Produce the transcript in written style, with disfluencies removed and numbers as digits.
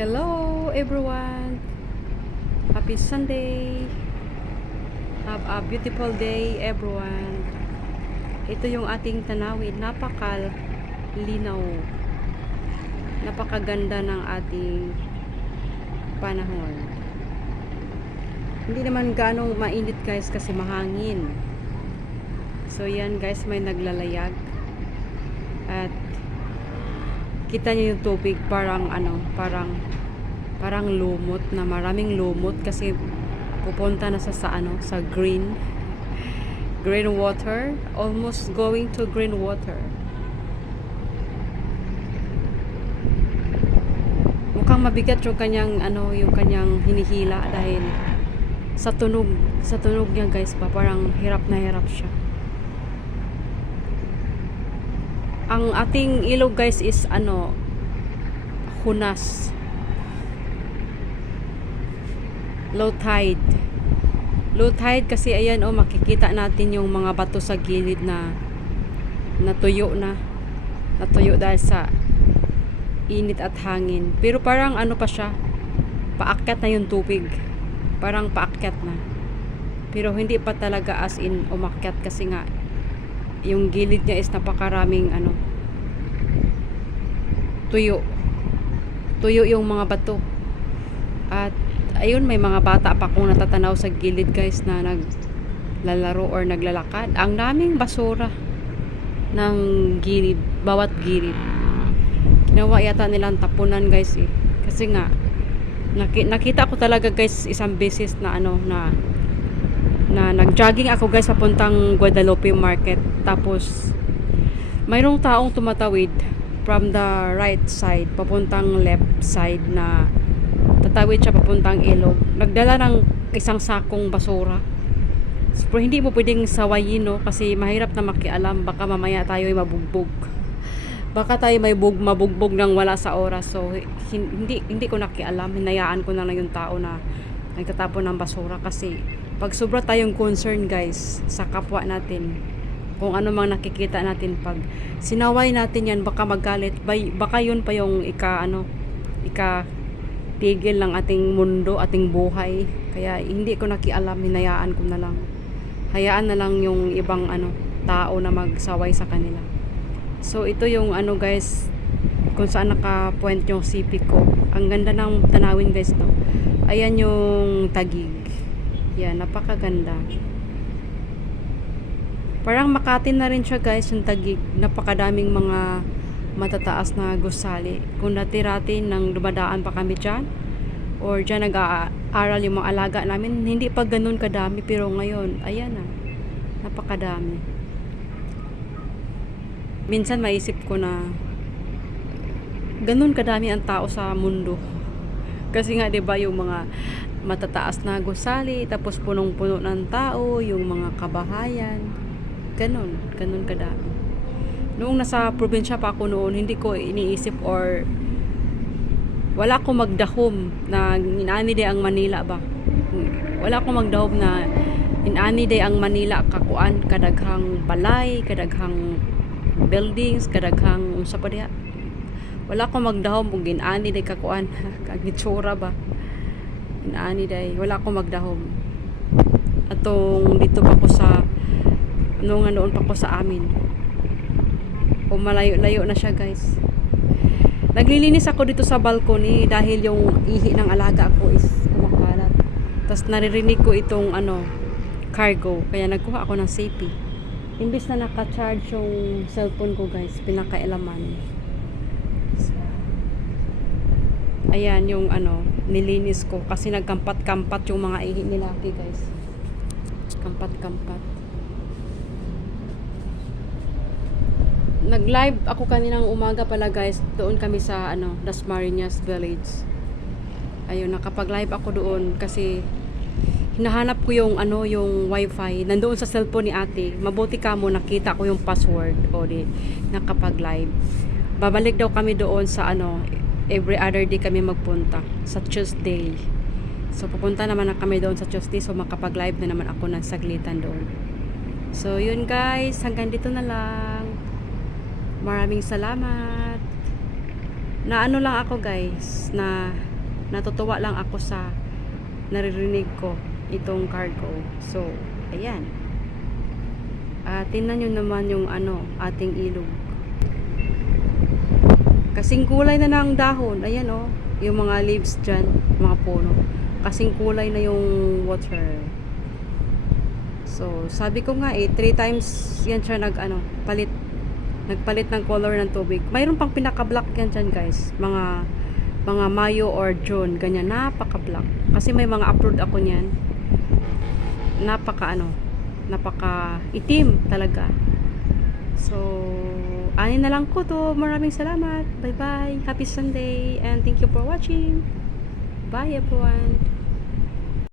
Hello everyone! Happy Sunday! Have a beautiful day everyone! Ito yung ating tanawin. Napaka-linaw. Napakaganda ng ating panahon. Hindi naman ganong mainit guys kasi mahangin. So yan guys, may naglalayag. At kita niyo yung tubig parang lumot, na maraming lumot kasi pupunta na sa green water, almost going to green water. Mukhang mabigat yung kanyang hinihila dahil sa tunog niya guys pa, parang hirap na hirap siya. Ang ating ilog guys is hunas. Low tide kasi ayan makikita natin yung mga bato sa gilid na natuyo dahil sa init at hangin. Pero parang pa siya, paakyat na yung tubig. Parang paakyat na. Pero hindi pa talaga as in umakyat kasi nga yung gilid niya is napakaraming tuyo yung mga bato. At ayun, may mga bata pa akong natatanaw sa gilid guys na naglalaro or naglalakad. Ang daming basura ng gilid, bawat gilid ginawa yata nilang tapunan guys kasi nga nakita ko talaga guys isang beses na nag-jogging ako guys papuntang Guadalupe Market, tapos mayroong taong tumatawid from the right side papuntang left side, na tatawid siya papuntang ilog, nagdala ng isang sakong basura. Pero hindi mo pwedeng sawayin kasi mahirap na makialam, baka mamaya tayo ay mabugbog, baka tayo may mabugbog nang wala sa oras. So hindi ko nakialam, hinayaan ko na lang yung tao na nagtatapon ng basura, kasi pag sobra tayong concern guys sa kapwa natin, kung ano mang nakikita natin, pag sinaway natin yan, baka magalit, baka yun pa yung tigil ng ating mundo, ating buhay. Kaya hindi ko nakialam, hinayaan ko na lang, hayaan na lang yung ibang tao na magsaway sa kanila. So ito yung guys, kung saan naka-point yung CP ko. Ang ganda ng tanawin guys ayan yung Taguig. Yan, napakaganda. Parang Makati na rin siya guys yung Taguig. Napakadaming mga matataas na gusali. Kung dati-rati nang dumadaan pa kami dyan, or dyan nag-aaral yung mga alaga namin, hindi pa ganun kadami. Pero ngayon, ayan napakadami. Minsan maisip ko na ganun kadami ang tao sa mundo. Kasi nga 'di ba yung mga matataas na gusali, tapos punong-puno ng tao, yung mga kabahayan. Ganun kadami. Noong nasa probinsya pa ako noon, hindi ko iniisip or wala akong magdahom na inani day ang Manila ba. Wala akong magdahom na inani day ang Manila, kakuan kadaghang balay, kadaghang buildings, kadaghang unsa pa diha. Wala akong magdahom kung inani day kakuan kag itsura ba. Inani day, wala akong magdahom. Atong dito pa ko sa noon pa ko sa amin. O malayo-layo na siya guys. Naglilinis ako dito sa balcony dahil yung ihi ng alaga ko is kumakalat. Tapos naririnig ko itong cargo, kaya nagkuha ako ng safety. Imbis na naka-charge yung cellphone ko guys, pinakailaman. Ayan yung nilinis ko kasi nagkampat-kampat yung mga ihi nila guys. Kampat-kampat. Nag-live ako kaninang umaga pala guys. Doon kami sa Dasmariñas Village. Ayun, nakapag-live ako doon kasi hinahanap ko yung yung wifi nandoon sa cellphone ni ate. Mabuti ka mo nakita ko yung password o di nakapag-live. Babalik daw kami doon sa every other day kami magpunta sa Tuesday. So pupunta naman na kami doon sa Tuesday, so makapag-live na naman ako ng saglitan doon. So yun guys, hanggang dito na lang. Maraming salamat. Na lang ako guys, na Natutuwa lang ako sa naririnig ko itong cargo. So, ayan. Tingnan nyo naman yung ating ilog. Kasing kulay na ng dahon. Ayan yung mga leaves dyan, mga puno. Kasing kulay na yung water. So, sabi ko nga 3 times yan siya palit. Nagpalit ng color ng tubig. Mayroon pang pinaka-black yan dyan, guys. Mga Mayo or June, ganyan, napaka-black. Kasi may mga upload ako niyan. Napaka itim talaga. So, anin na lang ko to. Maraming salamat. Bye-bye. Happy Sunday and thank you for watching. Bye everyone.